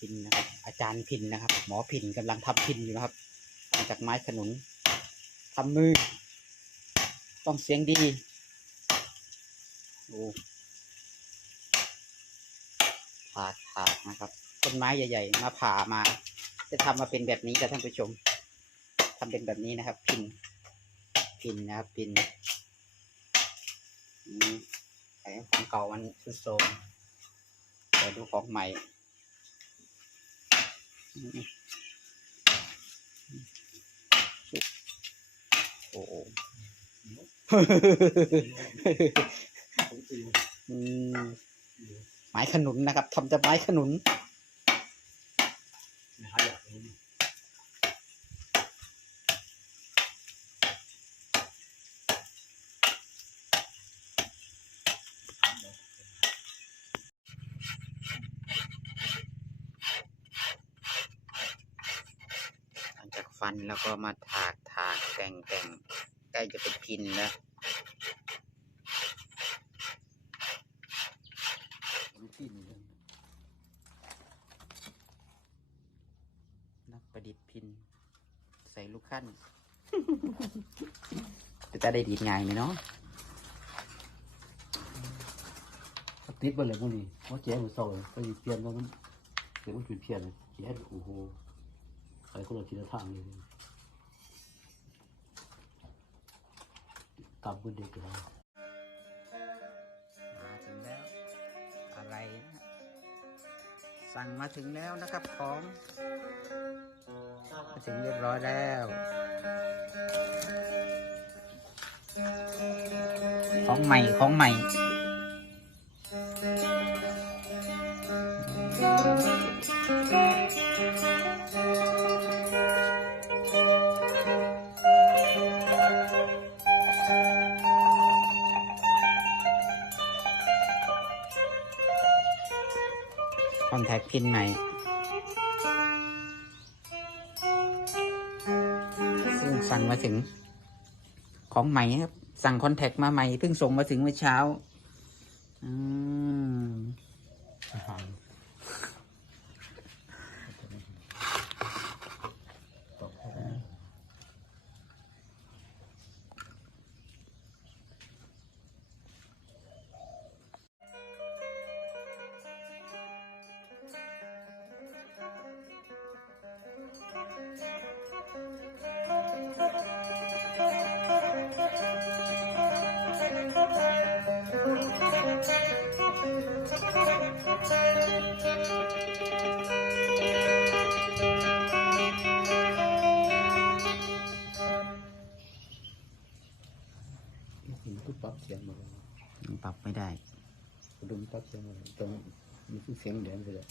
พินนะครับ อาจารย์พินนะครับ หมอพินกำลังทำพินอยู่นะครับมาจากไม้ขนุนทำมือ ต้องเสียงดีโอ้ผ่าผ่านะครับต้นไม้ใหญ่ๆ มาผ่ามา จะทำมาเป็นแบบนี้กับท่านผู้ชมทำเป็นแบบนี้นะครับ พิน พินนะครับพินอืมไอ้ของเก่ามันสุดโทรมเดี๋ยวดูของใหม่ โอ้โหอืมไม้ขนุนนะครับทำจากไม้ขนุน หลังจาก ฟันแล้วก็มาถากถากแต่งแต่งใกล้จะเป็นพินแล้วนักประดิษฐ์พิน ใส่ลูกขั้นจะได้ดีดง่ายไหมเนาะติดไปเลยพวกนี้ว่าแจ้งมือเศร้าเลยไปเปลี่ยนแล้วมันเดี๋ยวมันจุดเพี้ยนเลยแจ้งโอ้โห ใครคนละทีละทางเลยกลับมือเด็กแล้วมาถึงแล้ว อะไรนะสั่งมาถึงแล้วนะครับของมาถึงเรียบร้อยแล้วของใหม่ของใหม่ คอนแทคพินใหม่ซึ่งสั่งมาถึง ของใหม่ครับ สั่งคอนแทคมาใหม่เพิ่งส่งมาถึงเมื่อเช้า อืม ปรับเสียงหมดเลยปรับไม่ได้ดูมันปรับเสียงหมดเลยตรง มันคือเสียงแดงเลย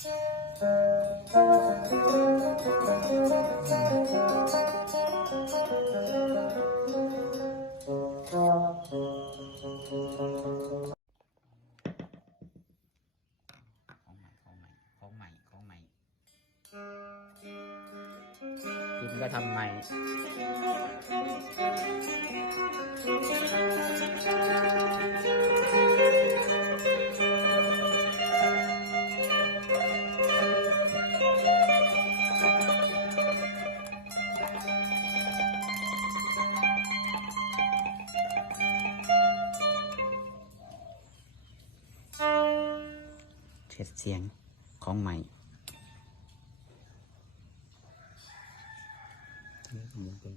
ของใหม่ของใหม่ของใหม่ของใหม่พิมก็ทำใหม่ สเสียงของใหม่มันเป็น